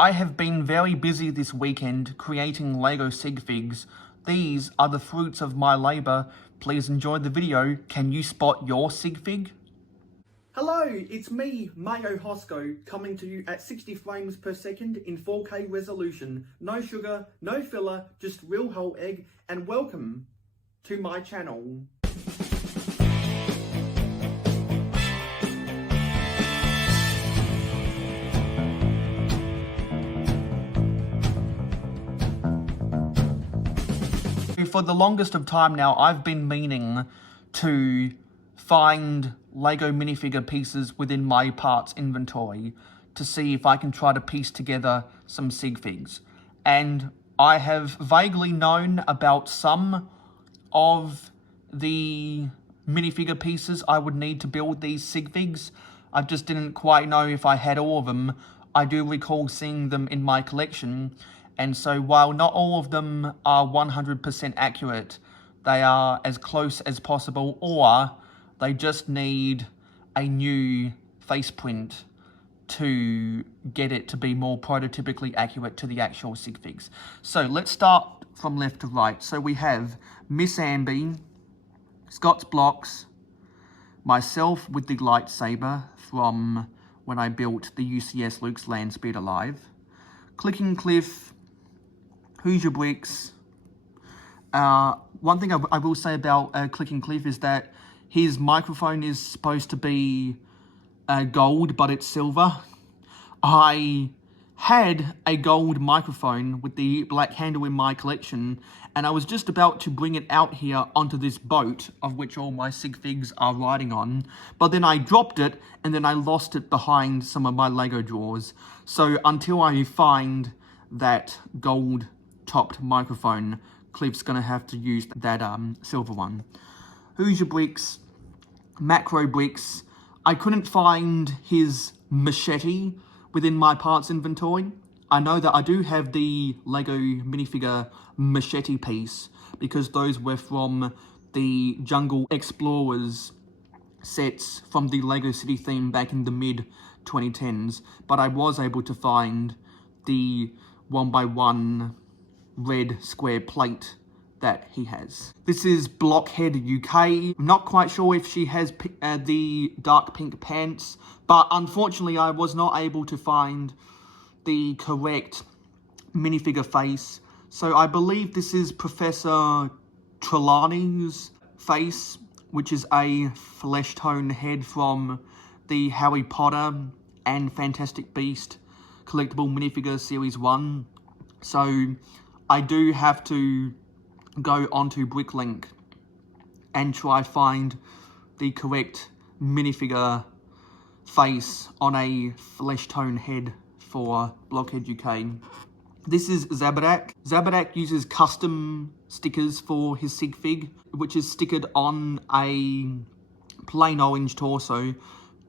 I have been very busy this weekend creating Lego sig figs. These are the fruits of my labour. Please enjoy the video. Can you spot your sig fig? Hello, it's me, Mayo Hosko, coming to you at 60 frames per second in 4K resolution. No sugar, no filler, just real whole egg, and welcome to my channel. For the longest of time now, I've been meaning to find Lego minifigure pieces within my parts inventory to see if I can try to piece together some sig figs. And I have vaguely known about some of the minifigure pieces I would need to build these sig figs. I just didn't quite know if I had all of them. I do recall seeing them in my collection. And so while not all of them are 100% accurate, they are as close as possible, or they just need a new face print to get it to be more prototypically accurate to the actual sig figs. So let's start from left to right. So we have Miss Amby, Scott's Blocks, myself with the lightsaber from when I built the UCS Luke's Landspeed Alive, Clicking Cliff, Mayo Bricks. One thing I will say about Clicking Cliff is that his microphone is supposed to be gold, but it's silver. I had a gold microphone with the black handle in my collection, and I was just about to bring it out here onto this boat, of which all my sig figs are riding on, but then I dropped it, and then I lost it behind some of my Lego drawers. So until I find that gold topped microphone, Cliff's gonna have to use that silver one. Mayo Bricks, Makro Bricks. I couldn't find his machete within my parts inventory. I know that I do have the Lego minifigure machete piece because those were from the Jungle Explorers sets from the Lego City theme back in the mid 2010s, but I was able to find the 1x1 red square plate that he has. This is Blockhead UK. I'm not quite sure if she has the dark pink pants, but unfortunately I was not able to find the correct minifigure face. So I believe this is Professor Trelawney's face, which is a flesh tone head from the Harry Potter and Fantastic Beast collectible minifigure series 1. So I do have to go onto Bricklink and try find the correct minifigure face on a flesh tone head for Blockhead UK. This is Zabadak. Zabadak uses custom stickers for his sig fig, which is stickered on a plain orange torso,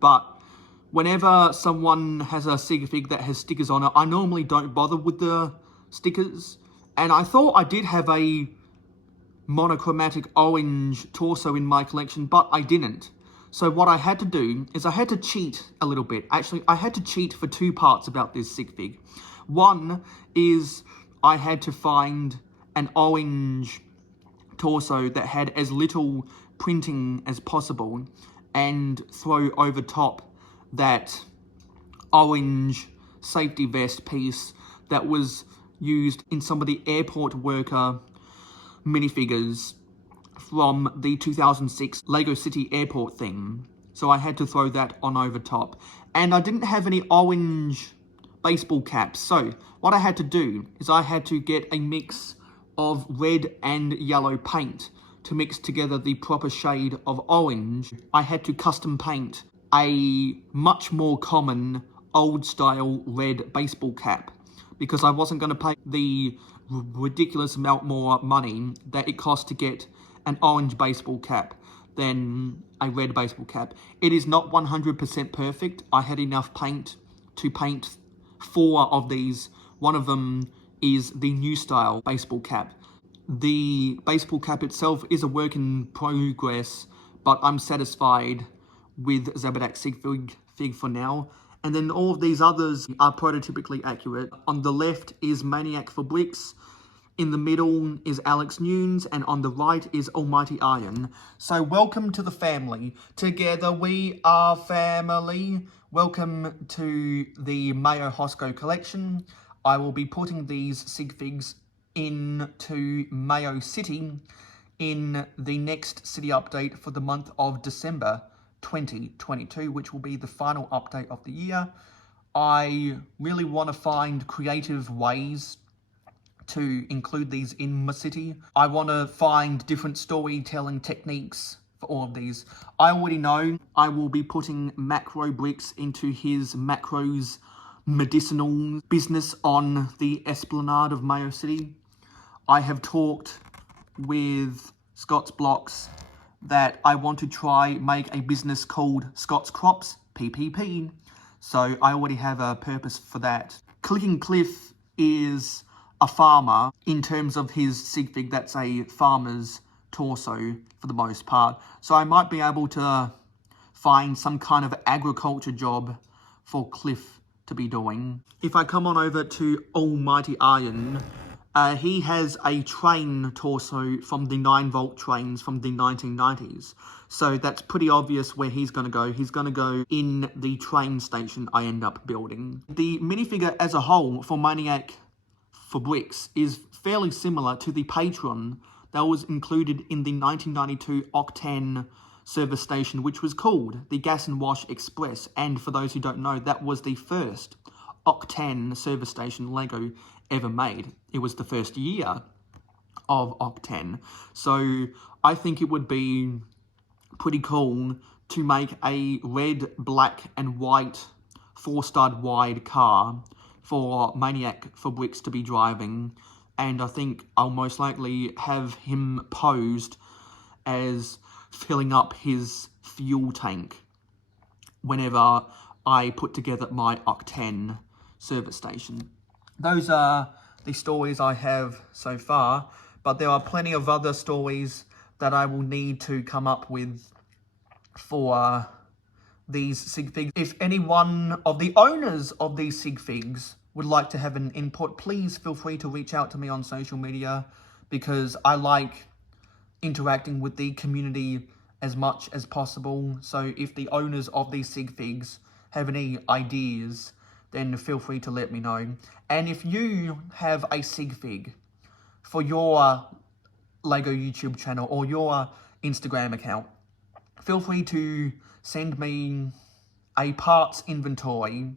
but whenever someone has a sig fig that has stickers on it, I normally don't bother with the stickers. And I thought I did have a monochromatic orange torso in my collection, but I didn't. So what I had to do is I had to cheat a little bit. Actually, I had to cheat for two parts about this sig fig. One is I had to find an orange torso that had as little printing as possible and throw over top that orange safety vest piece that was used in some of the airport worker minifigures from the 2006 Lego City Airport theme. So I had to throw that on over top. And I didn't have any orange baseball caps. So what I had to do is I had to get a mix of red and yellow paint to mix together the proper shade of orange. I had to custom paint a much more common old style red baseball cap, because I wasn't going to pay the ridiculous amount more money that it cost to get an orange baseball cap than a red baseball cap. It is not 100% perfect. I had enough paint to paint 4 of these. One of them is the new style baseball cap. The baseball cap itself is a work in progress, but I'm satisfied with Zabadak's sig fig for now. And then all of these others are prototypically accurate. On the left is Makro Bricks, in the middle is Alex Nunes, and on the right is Almighty Iron. So welcome to the family. Together we are family. Welcome to the Mayo Hosko collection. I will be putting these sig figs into Mayo City in the next city update for the month of December 2022, which will be the final update of the year. I really want to find creative ways to include these in my city. I want to find different storytelling techniques for all of these. I already know I will be putting Makro Bricks into his Macros medicinal business on the Esplanade of Mayo City. I have talked with Scott's Blocks that I want to try make a business called Scott's Crops, PPP. So I already have a purpose for that. Clicking Cliff is a farmer. In terms of his sig fig, that's a farmer's torso for the most part. So I might be able to find some kind of agriculture job for Cliff to be doing. If I come on over to Almighty Iron, he has a train torso from the 9-volt trains from the 1990s. So that's pretty obvious where he's going to go. He's going to go in the train station I end up building. The minifigure as a whole for Maniac for Bricks is fairly similar to the Patron that was included in the 1992 Octane service station, which was called the Gas and Wash Express. And for those who don't know, that was the first Octane service station Lego ever made. It was the first year of Octane. So I think it would be pretty cool to make a red, black and white 4-stud wide car for Maniac for Bricks to be driving. And I think I'll most likely have him posed as filling up his fuel tank whenever I put together my Octane service station. Those are the stories I have so far, but there are plenty of other stories that I will need to come up with for these sig figs. If any one of the owners of these sig figs would like to have an input, please feel free to reach out to me on social media, because I like interacting with the community as much as possible. So if the owners of these sig figs have any ideas, then feel free to let me know. And if you have a sig fig for your Lego YouTube channel or your Instagram account, feel free to send me a parts inventory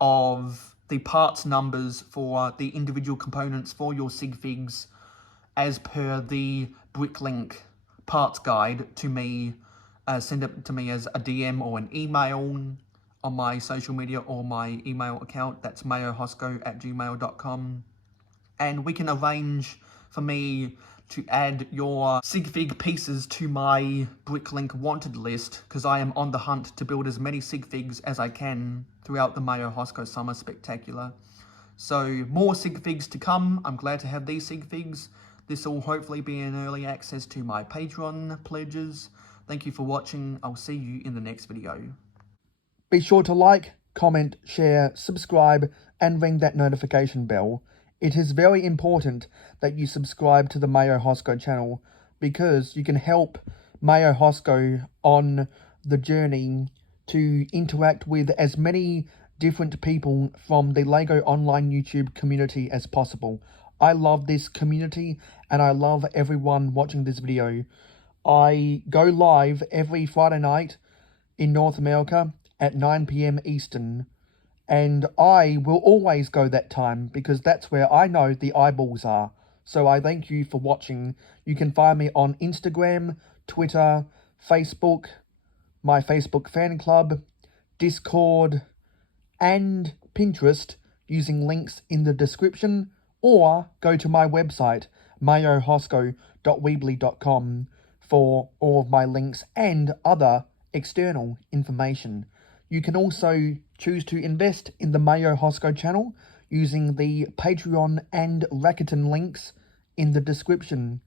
of the parts numbers for the individual components for your sig figs as per the Bricklink parts guide to me. Send it to me as a DM or an email on my social media or my email account. That's mayohosko@gmail.com. And we can arrange for me to add your sig fig pieces to my Bricklink wanted list, because I am on the hunt to build as many sig figs as I can throughout the Mayo Hosko Summer Spectacular. So more sig figs to come. I'm glad to have these sig figs. This will hopefully be in early access to my Patreon pledges. Thank you for watching. I'll see you in the next video. Be sure to like, comment, share, subscribe, and ring that notification bell. It is very important that you subscribe to the Mayo Hosko channel, because you can help Mayo Hosko on the journey to interact with as many different people from the Lego Online YouTube community as possible. I love this community and I love everyone watching this video. I go live every Friday night in North America at 9 PM Eastern. And I will always go that time, because that's where I know the eyeballs are. So I thank you for watching. You can find me on Instagram, Twitter, Facebook, my Facebook fan club, Discord, and Pinterest using links in the description, or go to my website, mayohosko.weebly.com, for all of my links and other external information. You can also choose to invest in the Mayo Hosko channel using the Patreon and Rakuten links in the description.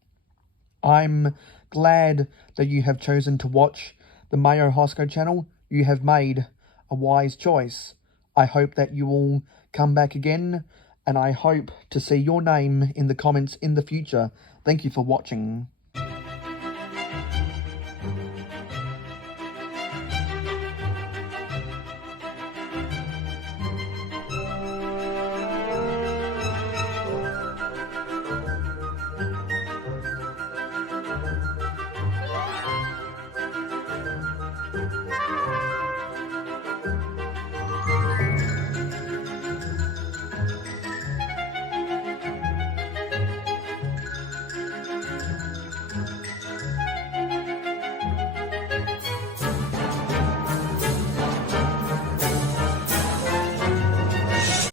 I'm glad that you have chosen to watch the Mayo Hosko channel. You have made a a wise choice. I hope that you will come back again, and I hope to see your name in the comments in the future. Thank you for watching.